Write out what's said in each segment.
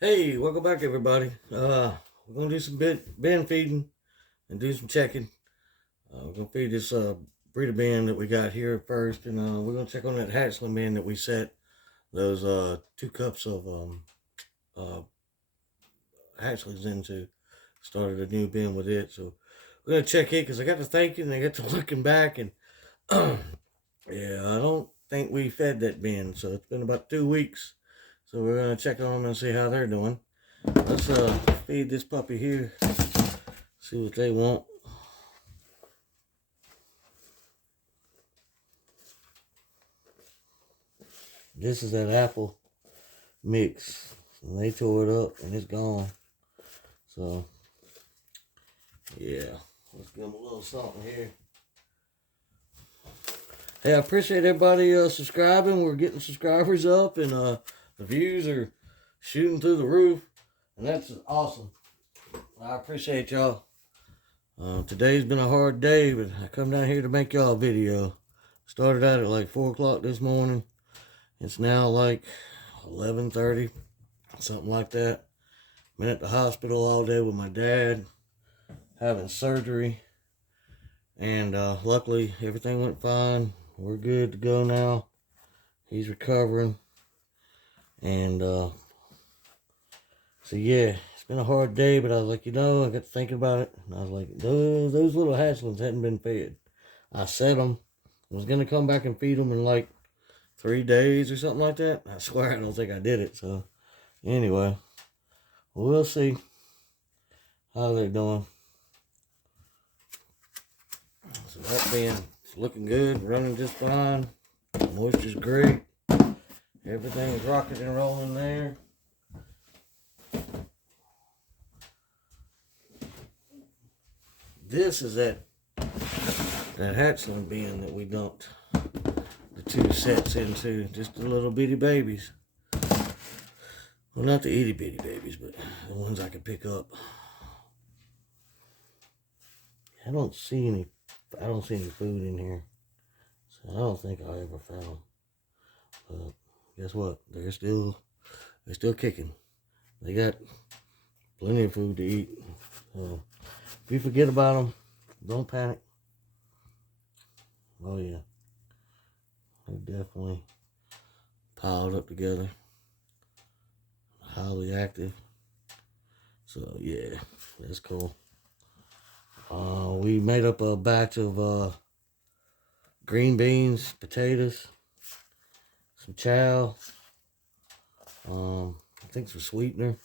Hey, welcome back, everybody. We're gonna do some bin feeding and do some checking. We're gonna feed this breeder bin that we got here first, and we're gonna check on that hatchling bin that we set those 2 cups of uh, hatchlings into. Started a new bin with it, so we're gonna check it because I got to thinking, and I got to looking back, and yeah, I don't think we fed that bin, so it's been about 2 weeks. So we're gonna check on them and see how they're doing. Let's feed this puppy here. See what they want. This is that apple mix. And they tore it up and it's gone. So yeah, let's give them a little something here. Hey, I appreciate everybody subscribing. We're getting subscribers up and the views are shooting through the roof. And that's awesome. I appreciate y'all. Today's been a hard day, but I come down here to make y'all a video. Started out at like 4 o'clock this morning. It's now like 11:30, something like that. Been at the hospital all day with my dad, having surgery. And luckily, everything went fine. We're good to go now. He's recovering. And so yeah, it's been a hard day, but I was like, I got to thinking about it. And I was like, those little hatchlings hadn't been fed. I set them. I was going to come back and feed them in like 3 days or something like that. I swear I don't think I did it. So anyway, we'll see how they're doing. So that bin's looking good, running just fine. The moisture's great. Everything's rocking and rolling there. This is that hatchling bin that we dumped the 2 sets into, just the little bitty babies. Well, not the itty bitty babies, but the ones I can pick up. I don't see any food in here, so I don't think I ever found them. But guess what? They're still kicking. They got plenty of food to eat. So if you forget about them, don't panic. Oh yeah, they're definitely piled up together, highly active. So yeah, that's cool. We made up a batch of green beans, potatoes, some chow, I think some sweetener.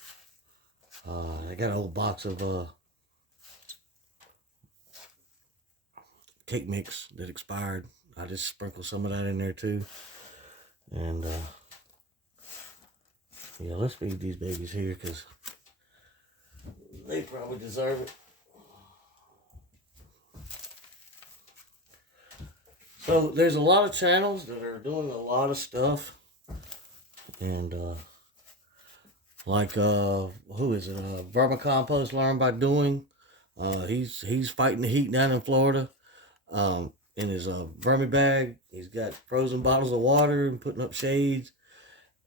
I got a whole box of cake mix that expired. I just sprinkled some of that in there too. And yeah, let's feed these babies here because they probably deserve it. So there's a lot of channels that are doing a lot of stuff, and like who is it? Vermicompost Learn by Doing. He's fighting the heat down in Florida. In his vermi bag, he's got frozen bottles of water and putting up shades.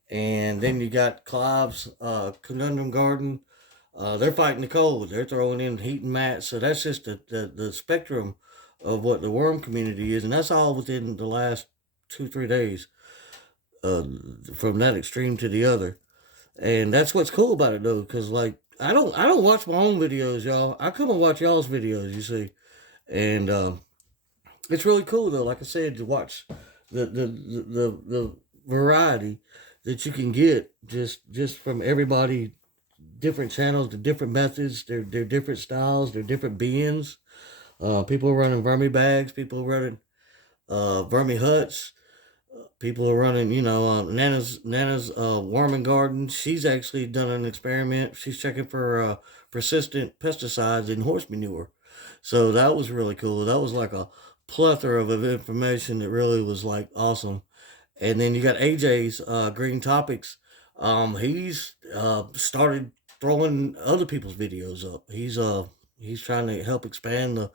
And then you got Clive's Conundrum Garden. They're fighting the cold. They're throwing in heat and mats. So that's just the spectrum of what the worm community is, and that's all within the last 2-3 days, from that extreme to the other. And that's what's cool about it though, because like I don't watch my own videos, y'all. I come and watch y'all's videos, you see, and it's really cool though. Like I said, to watch the variety that you can get just from everybody, different channels, the different methods, they're different styles, they're different bins. People are running vermi bags, people are running vermi huts, people are running, Nana's worm and garden. She's actually done an experiment. She's checking for persistent pesticides in horse manure. So that was really cool. That was like a plethora of information that really was like awesome. And then you got AJ's Green Topics. He's started throwing other people's videos up. He's trying to help expand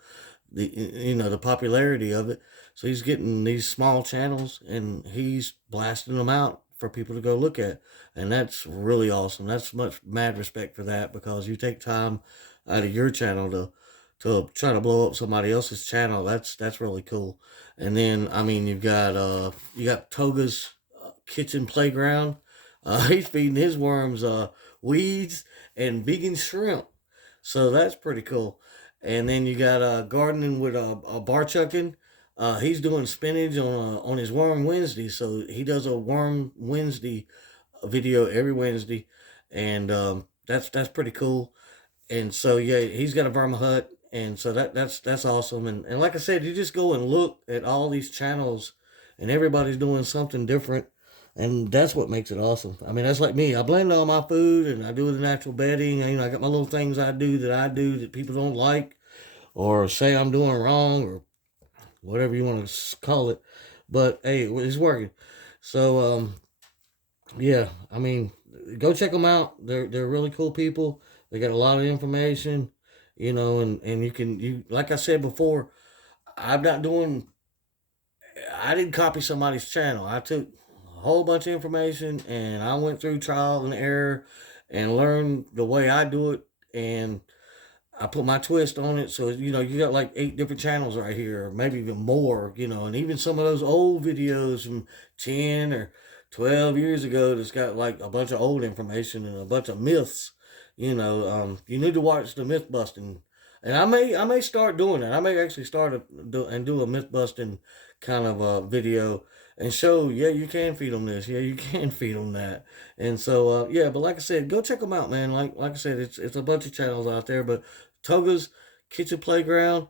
the popularity of it. So he's getting these small channels and he's blasting them out for people to go look at. And that's really awesome. That's much mad respect for that, because you take time out of your channel to try to blow up somebody else's channel. That's really cool. And then I mean you got Toga's kitchen playground. He's feeding his worms weeds and vegan shrimp. So that's pretty cool. And then you got gardening with a bar chucking. He's doing spinach on his Worm Wednesday. So he does a Worm Wednesday video every Wednesday, and that's pretty cool. And so yeah, he's got a Verma hut, and so that's awesome. And like I said, you just go and look at all these channels, and everybody's doing something different, and that's what makes it awesome. I mean, that's like me. I blend all my food, and I do the natural bedding. And, I got my little things I do that people don't like or say I'm doing wrong or whatever you want to call it. But hey, it's working. So yeah, I mean, go check them out. They're really cool people. They got a lot of information, and you like I said before, I'm not doing. I didn't copy somebody's channel. I took a whole bunch of information and I went through trial and error and learned the way I do it, and I put my twist on it. So, you got like 8 different channels right here, or maybe even more, and even some of those old videos from 10 or 12 years ago that's got like a bunch of old information and a bunch of myths. You need to watch the myth busting. And I may start doing that. I may actually start do a myth busting kind of a video and show, yeah, you can feed them this, yeah, you can feed them that. And so yeah, but like I said, go check them out, man. Like I said, it's a bunch of channels out there, but Toga's Kitchen Playground,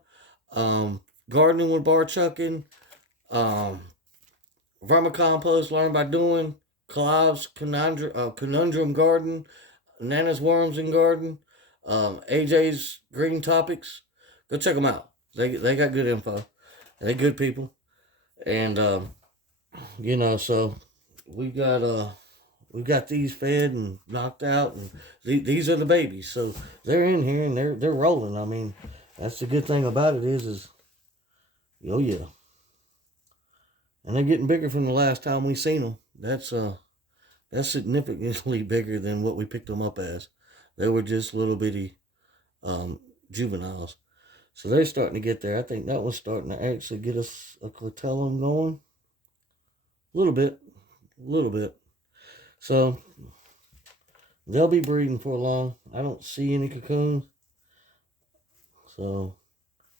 Gardening with Bar Chucking, um, Vermicompost Learn by Doing, Clive's Conundrum Garden, Nana's Worms and Garden, AJ's Green Topics. Go check them out. They got good info. They good people, and so we got these fed and knocked out, and these are the babies. So they're in here and they're rolling. I mean, that's the good thing about it is oh yeah, and they're getting bigger from the last time we seen them. That's significantly bigger than what we picked them up as. They were just little bitty juveniles. So they're starting to get there. I think that was starting to actually get us a clitellum going. A little bit. So they'll be breeding for long. I don't see any cocoons. So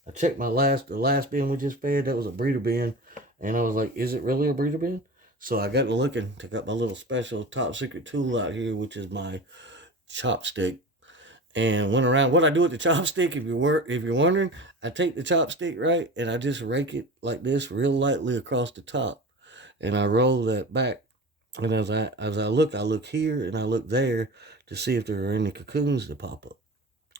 I checked the last bin we just fed. That was a breeder bin. And I was like, is it really a breeder bin? So I got to looking, took out my little special top secret tool out here, which is my chopstick, and went around. What I do with the chopstick, if you're wondering, I take the chopstick, right, and I just rake it like this real lightly across the top, and I roll that back. And as I look here and I look there to see if there are any cocoons that pop up,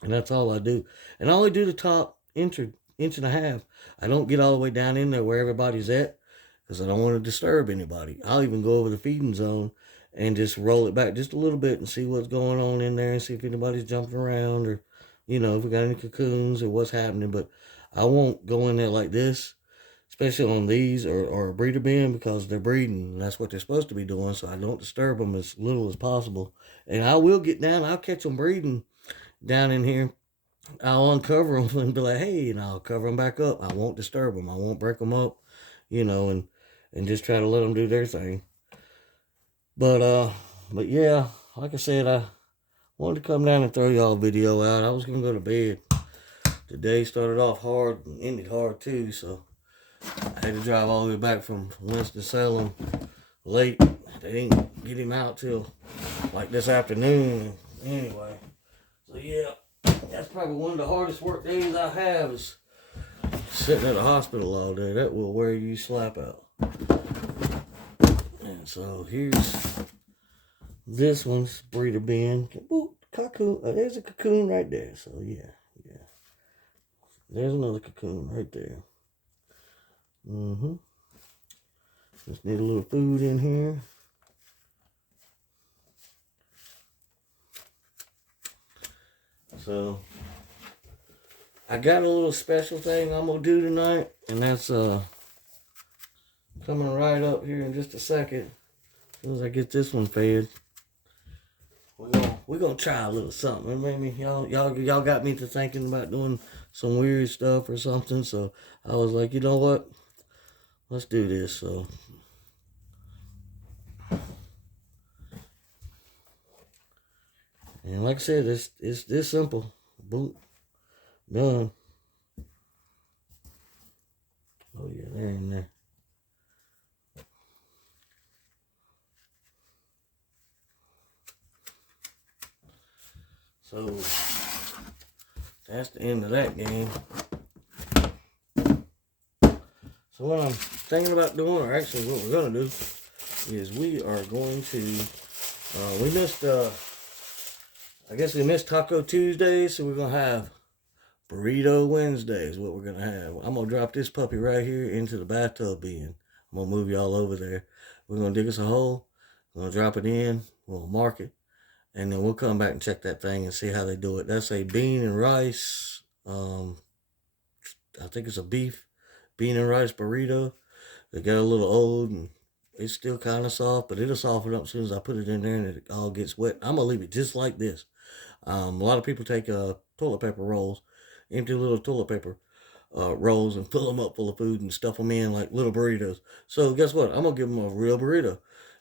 and that's all I do. And I only do the top inch and a half. I don't get all the way down in there where everybody's at, because I don't want to disturb anybody. I'll even go over the feeding zone and just roll it back just a little bit and see what's going on in there and see if anybody's jumping around, or, if we got any cocoons or what's happening. But I won't go in there like this, especially on these or a breeder bin, because they're breeding and that's what they're supposed to be doing. So I don't disturb them as little as possible. And I will get down. I'll catch them breeding down in here. I'll uncover them and be like, hey, and I'll cover them back up. I won't disturb them. I won't break them up, and just try to let them do their thing. But yeah, like I said, I wanted to come down and throw y'all a video out. I was going to go to bed. The day started off hard and ended hard too, so I had to drive all the way back from Winston-Salem late. They didn't get him out till like this afternoon. Anyway, so yeah, that's probably one of the hardest work days I have, is sitting at a hospital all day. That will wear you slap out. And so here's this one's breeder bin. Ooh, cocoon. There's a cocoon right there. So yeah. There's another cocoon right there. Just need a little food in here. So I got a little special thing I'm gonna do tonight, and that's coming right up here in just a second. As soon as I get this one fed, we're gonna try a little something. It made me y'all got me to thinking about doing some weird stuff or something. So I was like, you know what? Let's do this. So and like I said, it's this simple. Boom, done. Oh yeah, they're in there. So that's the end of that game. So what I'm thinking about doing, or actually what we're gonna do, is we are going to. We missed. I guess we missed Taco Tuesdays, so we're gonna have Burrito Wednesdays. What we're gonna have. I'm gonna drop this puppy right here into the bathtub bin. I'm gonna move y'all over there. We're gonna dig us a hole. We're gonna drop it in. We'll mark it. And then we'll come back and check that thing and see how they do it. That's a bean and rice. I think it's a bean and rice burrito. They got a little old and it's still kind of soft, but it'll soften up as soon as I put it in there and it all gets wet. I'm gonna leave it just like this. A lot of people take toilet paper rolls, empty little toilet paper rolls, and fill them up full of food and stuff them in like little burritos. So guess what? I'm gonna give them a real burrito,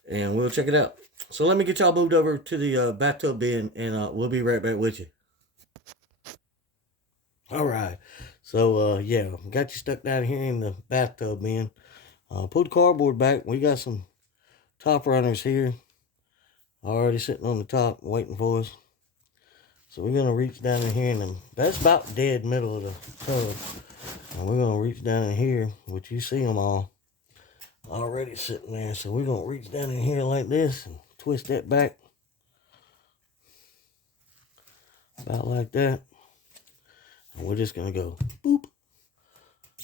and we'll check it out. So let me get y'all moved over to the bathtub bin, and we'll be right back with you. All right. So yeah, got you stuck down here in the bathtub bin. Put the cardboard back. We got some top runners here, already sitting on the top, waiting for us. So we're gonna reach down in here, and that's about dead middle of the tub. And we're gonna reach down in here, which you see them all already sitting there. So we're gonna reach down in here like this and twist that back, about like that. And we're just gonna go boop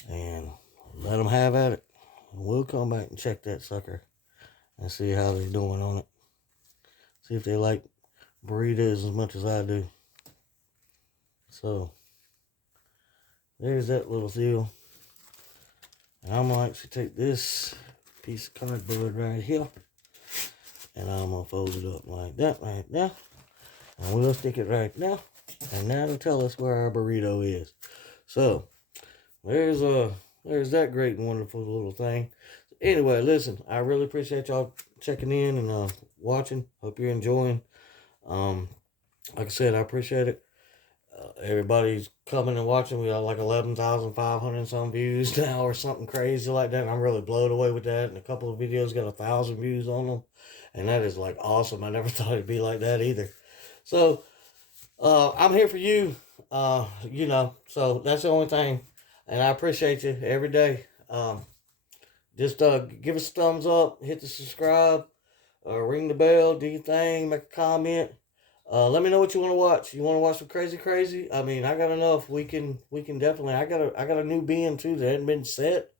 and let them have at it. And we'll come back and check that sucker and see how they're doing on it. See if they like burritos as much as I do. So there's that little deal. And I'm gonna actually take this piece of cardboard right here, and I'm gonna fold it up like that right now, and we'll stick it right now, and that'll tell us where our burrito is. So there's that great and wonderful little thing. Anyway, listen, I really appreciate y'all checking in and watching. Hope you're enjoying. Like I said, I appreciate it. Everybody's coming and watching. We got like 11,500 some views now or something crazy like that. And I'm really blown away with that. And a couple of videos got 1,000 views on them. And that is like awesome. I never thought it'd be like that either. So, I'm here for you. You know, so that's the only thing. And I appreciate you every day. Just give us a thumbs up, hit the subscribe, ring the bell, do your thing, make a comment. Let me know what you want to watch. You want to watch some crazy? I mean, I got enough. We can definitely. I got a new bin too that hadn't been set.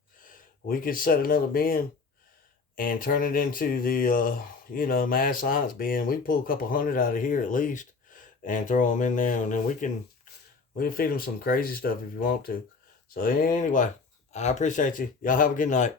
We could set another bin and turn it into the Mad Science bin. We pull a couple hundred out of here at least and throw them in there, and then we can feed them some crazy stuff if you want to. So anyway, I appreciate you. Y'all have a good night.